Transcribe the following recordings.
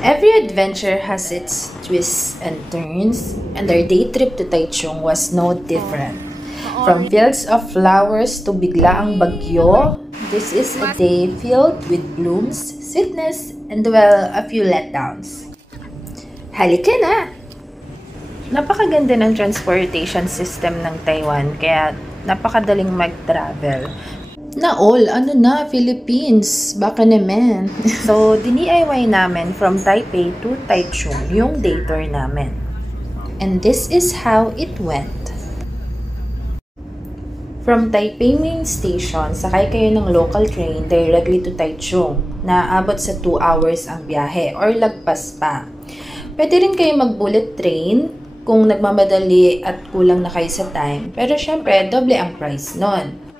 Every adventure has its twists and turns, and our day trip to Taichung was no different. From fields of flowers to biglaang bagyo, this is a day filled with blooms, sweetness, and well, a few letdowns. Halika na! Napakaganda ng transportation system ng Taiwan, kaya napakadaling mag-travel. Na all, ano na, Philippines, baka naman. So, DIY namin from Taipei to Taichung yung day tour namin. And this is how it went. From Taipei main station, sakay kayo ng local train directly to Taichung, na abot sa 2 hours ang biyahe or lagpas pa. Pwede rin kayo mag-bullet train kung nagmamadali at kulang na kayo sa time, pero syempre, doble ang price nun.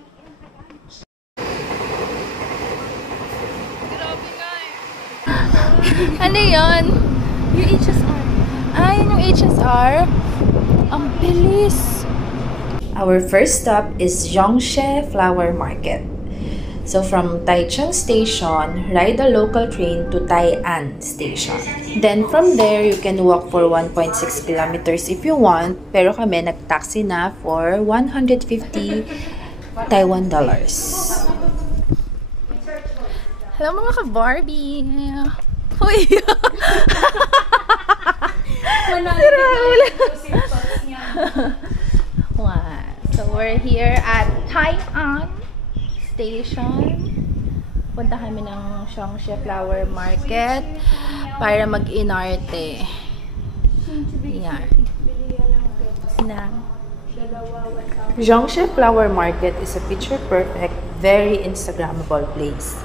Ano yun? Yung HSR. Ah, yun yung HSR. Ang bilis. Our first stop is Zhongshe Flower Market. So from Taichung Station, ride the local train to Tai'an Station. Then from there, you can walk for 1.6 kilometers if you want. Pero kami nag-taxi na for 150 Taiwan dollars. Hello mga ka-Barbie. Uy! So we're here at Tai'an Station. Punta kami ng Zhongshe Flower Market para mag-inarte. Yan. Zhongshe Flower Market is a picture-perfect, very Instagrammable place.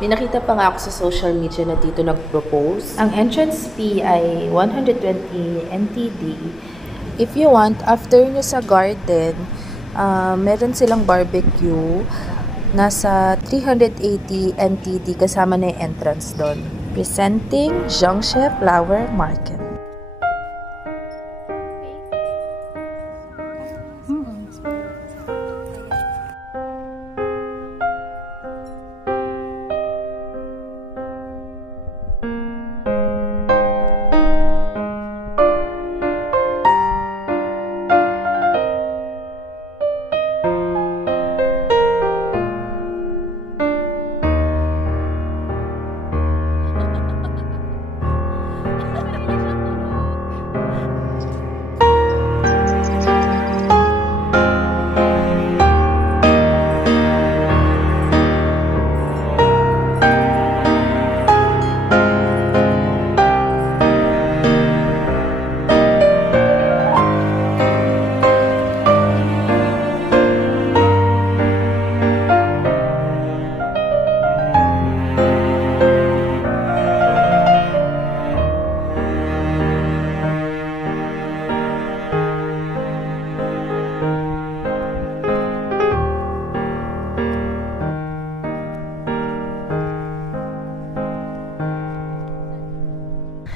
May nakita pa nga ako sa social media na dito nag-propose. Ang entrance fee ay 120 NTD. If you want, after nyo sa garden, meron silang barbecue. Nasa 380 NTD kasama na yung entrance doon. Presenting Zhongshe Flower Market.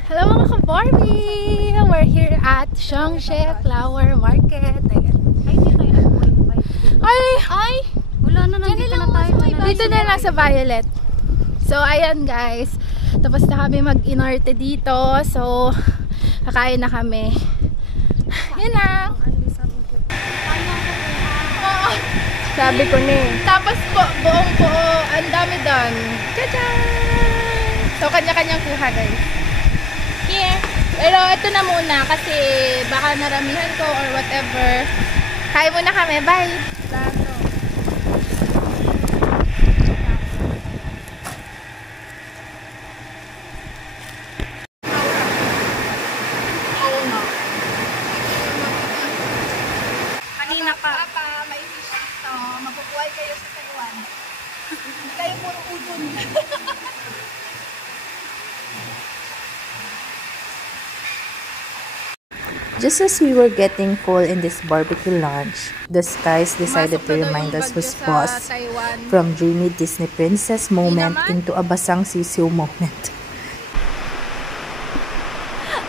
Hello mga ka-Barbie! We're here at Zhongshe Flower Market. Ayan. Ay! Wala na, nandito na tayo. Dito na lang sa Violet. So, ayan guys. Tapos na kami mag-inarte dito. So, kakain na kami. Yan lang. Oo. Sabi ko na eh. Tapos po, buong buo, ang dami doon. Tcha-chan! So, kanya-kanyang kuha guys. Here. Pero ito na muna kasi baka naramihan ko or whatever. Kain muna kami. Bye! Kanina pa. Papa, may fish ito. Mabubuhay kayo sa Taiwan. Hindi kayo puro udon. Just as we were getting full in this barbecue lunch, the skies decided to remind us who's boss. From dreamy Disney princess moment into a basang sisiw moment.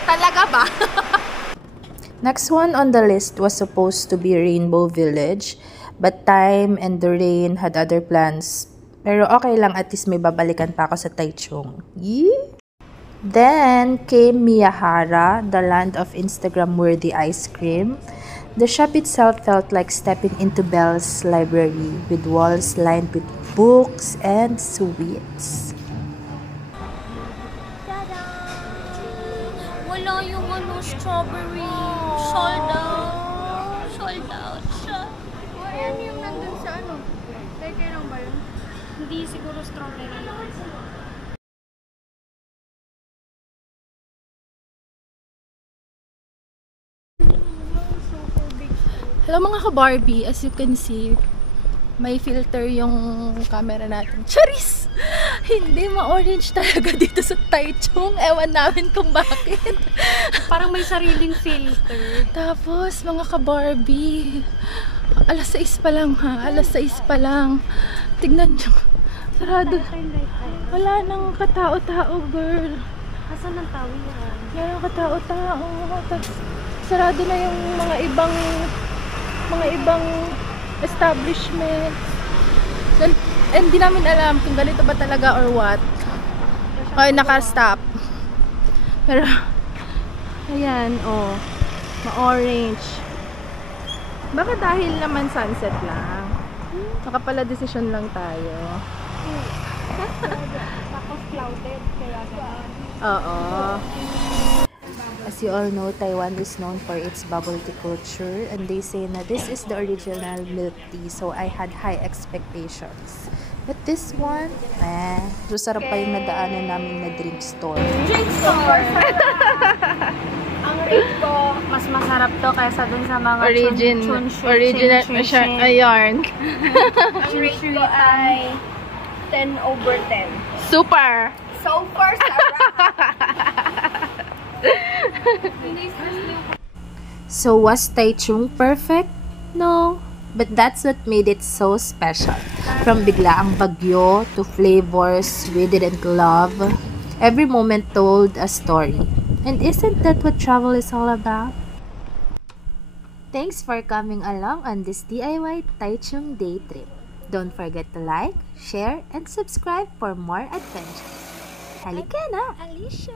Talaga ba? Next one on the list was supposed to be Rainbow Village, but time and the rain had other plans. Pero okay lang, at least may babalikan pa ako sa Taichung. Yee! Then came Miyahara, the land of Instagram-worthy ice cream. The shop itself felt like stepping into Belle's library with walls lined with books and sweets. Wala yung strawberry. Sold out. Sold out siya. Ayan yung nandun sa Teke lang ba yun? Hindi siguro strawberry. Hello mga ka-Barbie, as you can see, may filter yung camera natin. Charis! Hindi ma-orange talaga dito sa Taichung. Ewan namin kung bakit. Parang may sariling filter. Tapos mga ka-Barbie, alas 6 pa lang ha, alas 6 pa lang. Tignan nyo, sarado. Wala nang katao-tao, girl. Asan ang tao yan? Wala nang katao-tao. Tapos sarado na yung mga ibang establishment. And hindi namin alam kung ganito ba talaga or what. Okay, naka-stop. Pero, ayan, ma-orange. Baka dahil naman sunset lang. Baka pala decision lang tayo. Tapos clouded, kaya gano'n. Oo. As you all know, Taiwan is known for its bubble tea culture, and they say na this is the original milk tea, so I had high expectations. But this one, so sarap pa yung nadaanan namin na drink store. Drink store! Ang rate ko, mas masarap to kaysa dun sa mga Original siya. Ayan. Ang rate ko ay 10/10. Super! So far, sarap. So was Taichung perfect? No, but that's what made it so special. From biglaang bagyo to flavors we didn't love, every moment told a story. And isn't that what travel is all about? Thanks for coming along on this DIY Taichung day trip. Don't forget to like, share, and subscribe for more adventures. Halika na! Alicia!